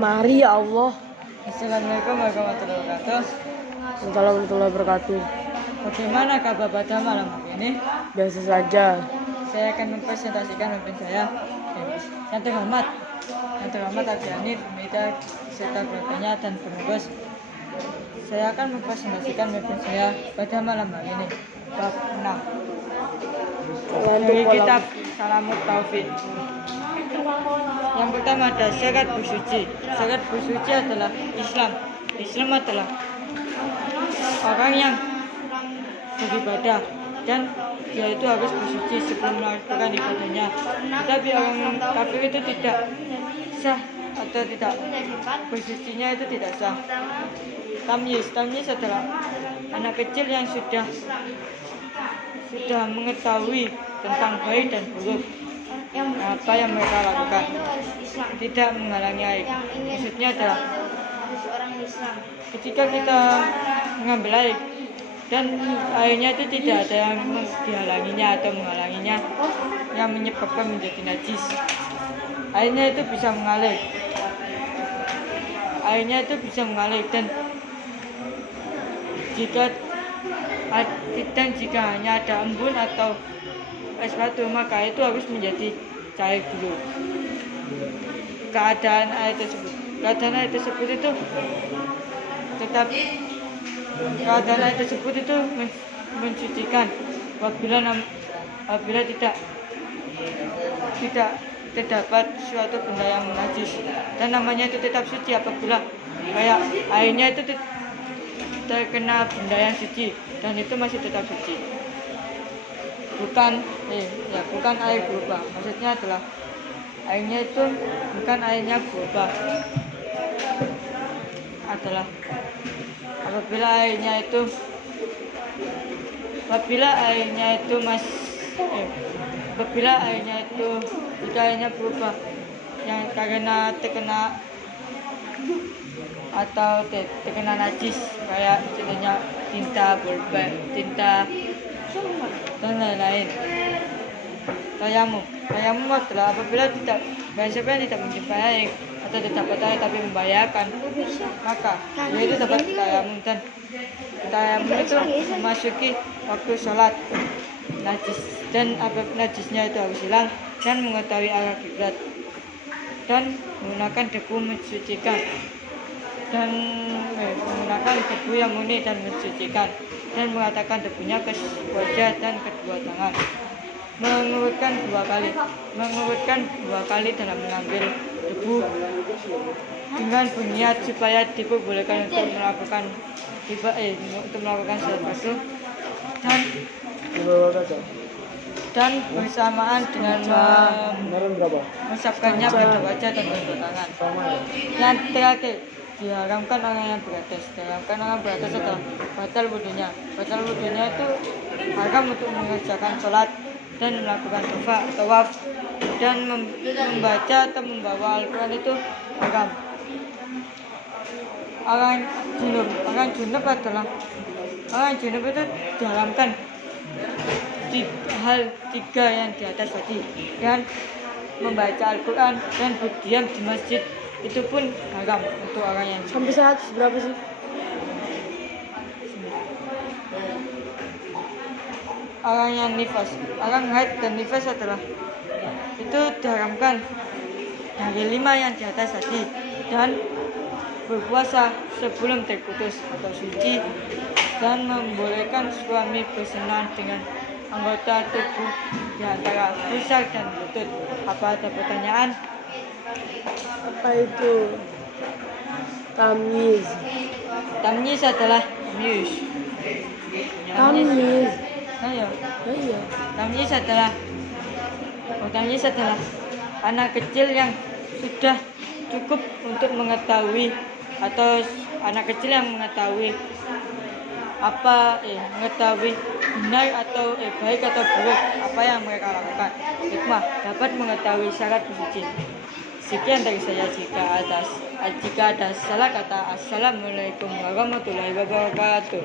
Mari ya Allah. Assalamualaikum warahmatullahi wabarakatuh. Assalamualaikum warahmatullahi wabarakatuh. Bagaimana kabar pada malam ini? Biasa saja. Saya akan mempresentasikan pemimpin saya. Yang terhormat Adriani, Pemida, serta keluarganya dan pengurus. Saya akan mempresentasikan pemimpin saya pada malam hari ini. Bab 6 dari kitab Salamut Taufik. Yang pertama ada syarat bersuci. Syarat bersuci adalah Islam. Islam adalah orang yang beribadah dan dia itu harus bersuci sebelum melakukan ibadahnya. Tapi orang kafir itu tidak sah atau tidak bersucinya itu tidak sah. Tamyiz adalah anak kecil yang sudah mengetahui tentang baik dan buruk, apa yang mereka lakukan, tidak menghalangi air. Maksudnya adalah ketika kita mengambil air dan airnya itu tidak ada yang dihalanginya atau menghalanginya yang menyebabkan menjadi najis, airnya itu bisa mengalir. Dan jika hanya ada embun atau es batu, maka itu harus menjadi cair dulu. Keadaan air tersebut itu mensucikan apabila tidak terdapat suatu benda yang najis, dan namanya itu tetap suci apabila kayak airnya itu terkena benda yang suci dan itu masih tetap suci. Bukan air berubah. Maksudnya adalah airnya itu bukan airnya berubah. Adalah apabila airnya itu jika airnya berubah yang karena terkena atau terkena najis, kayak contohnya tinta, bolpen, tinta dan lain-lain. Tayamum adalah apabila siapa yang tidak menjumpai air atau tidak dapat air tapi membahayakan, maka dia itu dapat tayamum, dan tayamum itu memasuki waktu sholat najis, dan apabila najisnya itu harus hilang dan mengetahui arah kiblat dan menggunakan debu mensucikan dan menggunakan debu yang murni dan mensucikan, dan mengatakan debunya ke wajah dan kedua tangan. Mengurutkan dua kali dalam mengambil debu dengan berniat supaya diperbolehkan untuk melakukan sesuatu dan bersamaan dengan mengucapkannya pada wajah dan kedua tangan. Yang terakhir, diharamkan orang yang beratas. Adalah batal wudunya. Itu haram untuk mengerjakan sholat dan melakukan tawaf dan membaca atau membawa Al-Quran itu haram. Orang junub itu diharamkan hal tiga yang di atas tadi, dan membaca Al-Quran dan berdiam di masjid itu pun haram untuk orang yang Sampai 100 berapa sih? Orang yang nifas, orang haid dan nifas adalah itu diharamkan dari 5 yang di atas tadi, dan berpuasa sebelum terputus atau suci, dan membolehkan suami bersenang dengan anggota tubuh di antara pusar dan lutut. Apa ada pertanyaan? Apa itu tamyiz? Tamyiz adalah tamyiz. Ayo. Tamyiz adalah anak kecil yang sudah cukup untuk mengetahui, atau anak kecil yang mengetahui mengetahui benar atau baik atau buruk apa yang mereka lakukan. Hikmah, dapat mengetahui syarat bersuci. Sekian dari saya. Jika ada salah kata, assalamualaikum warahmatullahi wabarakatuh.